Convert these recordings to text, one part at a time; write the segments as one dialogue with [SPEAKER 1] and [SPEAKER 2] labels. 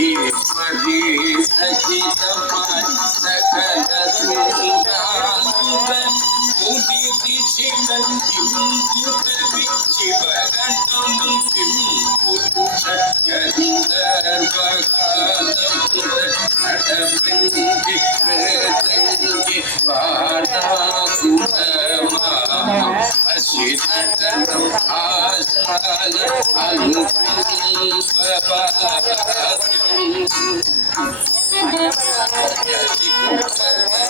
[SPEAKER 1] ஈஸ்வரி சகிதமான் சகல சுந்தாசுதன் முதிதி சிவந்தியும் புதவி சிவகண்டமும் சிம்புது சக்கந்தர்வகாலம் நடமின்றி பிரதங்கி பாடாசுதன் Thank you.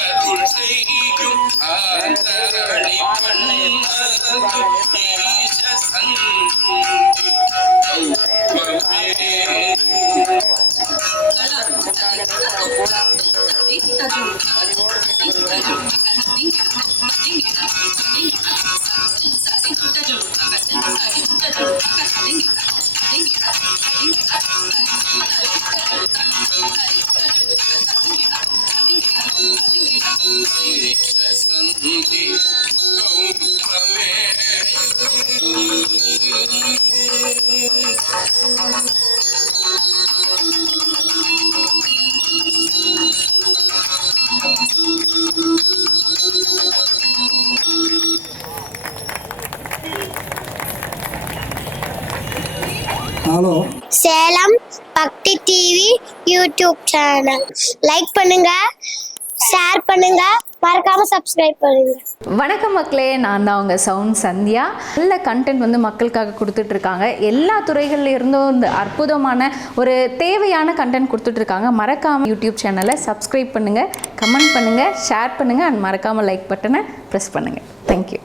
[SPEAKER 1] அருள் செய்யும் ஆதாரி மண்ணாகும் hello. Salem Bhakti TV YouTube channel. Like பண்ணுங்க ஷேர் பண்ணுங்க மறக்காம சப்ஸ்கிரைப் பண்ணுங்க. வணக்கம் மக்களே நான் தான் உங்கள் சவுண்ட் சந்தியா. நல்ல கண்டென்ட் வந்து மக்களுக்காக கொடுத்துட்டு இருக்காங்க எல்லா துறைகள்ல இருந்தும் இந்த அற்புதமான ஒரு தேவையான கண்டென்ட் கொடுத்துட்டு இருக்காங்க மறக்காம யூடியூப் சேனலை சப்ஸ்கிரைப் பண்ணுங்கள் கமெண்ட் பண்ணுங்கள் ஷேர் பண்ணுங்கள் அண்ட் மறக்காமல் லைக் பட்டனை ப்ரெஸ் பண்ணுங்கள் தேங்க்யூ